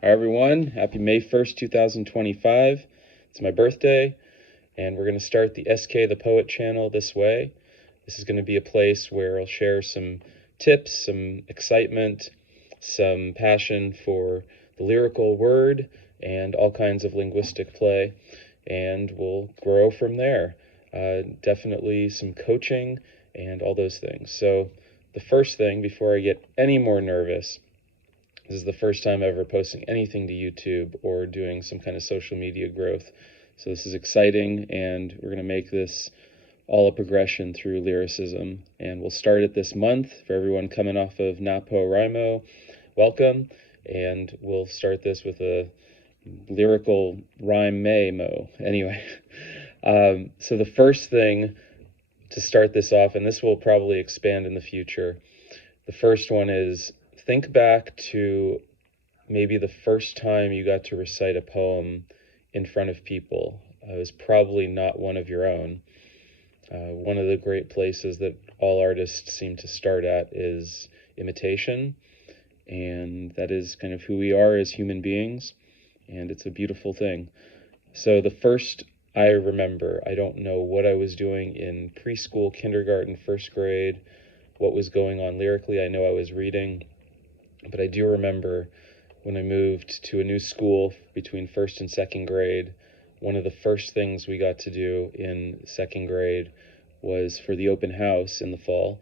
Hi everyone, happy May 1st, 2025. It's my birthday, and we're going to start the SK the Poet channel this way. This is going to be a place where I'll share some tips, some excitement, some passion for the lyrical word, and all kinds of linguistic play, and we'll grow from there. Definitely some coaching and all those things. So the first thing, before I get any more nervous, this is the first time ever posting anything to YouTube or doing some kind of social media growth. So this is exciting, and we're going to make this all a progression through lyricism. And we'll start it this month. For everyone coming off of NaPoWriMo, welcome. And we'll start this with a lyrical rhyme May-mo. Anyway, so the first thing to start this off, and this will probably expand in the future, the first one is think back to maybe the first time you got to recite a poem in front of people. It was probably not one of your own. One of the great places that all artists seem to start at is imitation, and that is kind of who we are as human beings, and it's a beautiful thing. So the first I remember, I don't know what I was doing in preschool, kindergarten, first grade, what was going on lyrically. I know I was reading, but I do remember when I moved to a new school between first and second grade, one of the first things we got to do in second grade was, for the open house in the fall,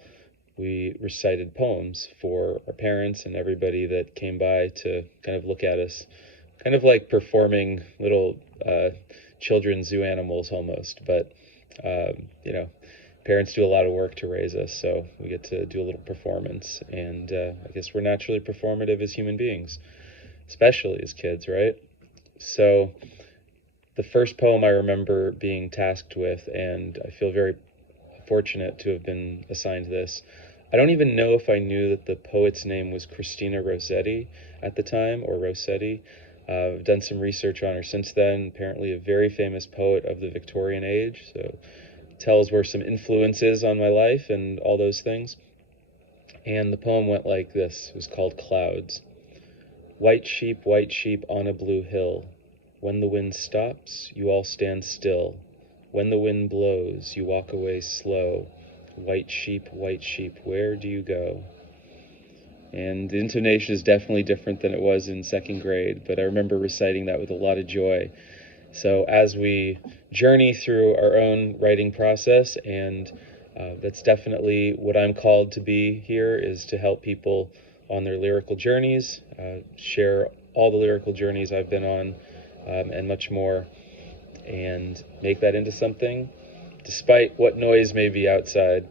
we recited poems for our parents and everybody that came by to kind of look at us, kind of like performing little children's zoo animals almost, but parents do a lot of work to raise us, so we get to do a little performance, and I guess we're naturally performative as human beings, especially as kids, right? So the first poem I remember being tasked with, and I feel very fortunate to have been assigned this. I don't even know if I knew that the poet's name was Christina Rossetti at the time, or Rossetti. I've done some research on her since then. Apparently a very famous poet of the Victorian age, so tells where some influences on my life and all those things. And the poem went like this. It was called Clouds. White sheep on a blue hill. When the wind stops, you all stand still. When the wind blows, you walk away slow. White sheep, where do you go? And the intonation is definitely different than it was in second grade, but I remember reciting that with a lot of joy. So as we journey through our own writing process, and that's definitely what I'm called to be here, is to help people on their lyrical journeys, share all the lyrical journeys I've been on, and much more, and make that into something, despite what noise may be outside.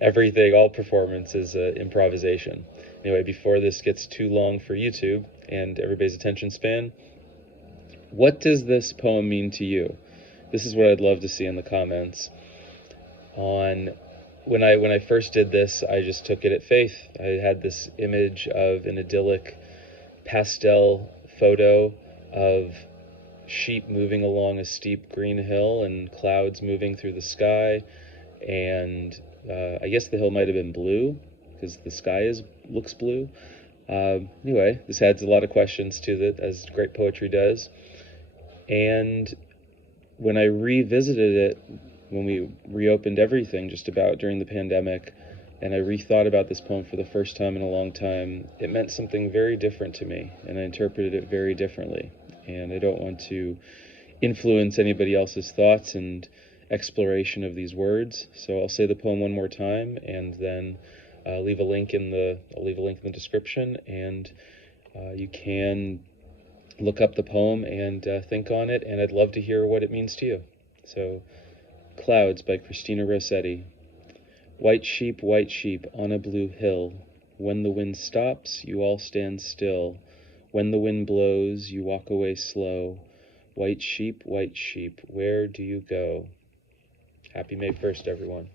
Everything, all performance is improvisation. Anyway, before this gets too long for YouTube and everybody's attention span, what does this poem mean to you? This is what I'd love to see in the comments. When I first did this, I just took it at faith. I had this image of an idyllic pastel photo of sheep moving along a steep green hill and clouds moving through the sky, and I guess the hill might have been blue because the sky looks blue. Anyway, this adds a lot of questions to it, as great poetry does. And when I revisited it, when we reopened everything just about during the pandemic, and I rethought about this poem for the first time in a long time, it meant something very different to me, and I interpreted it very differently. And I don't want to influence anybody else's thoughts and exploration of these words, so I'll say the poem one more time, and then I'll leave a link in the description, and you can look up the poem and think on it, and I'd love to hear what it means to you. So, Clouds by Christina Rossetti. White sheep on a blue hill. When the wind stops, you all stand still. When the wind blows, you walk away slow. White sheep, where do you go? Happy May 1st, everyone.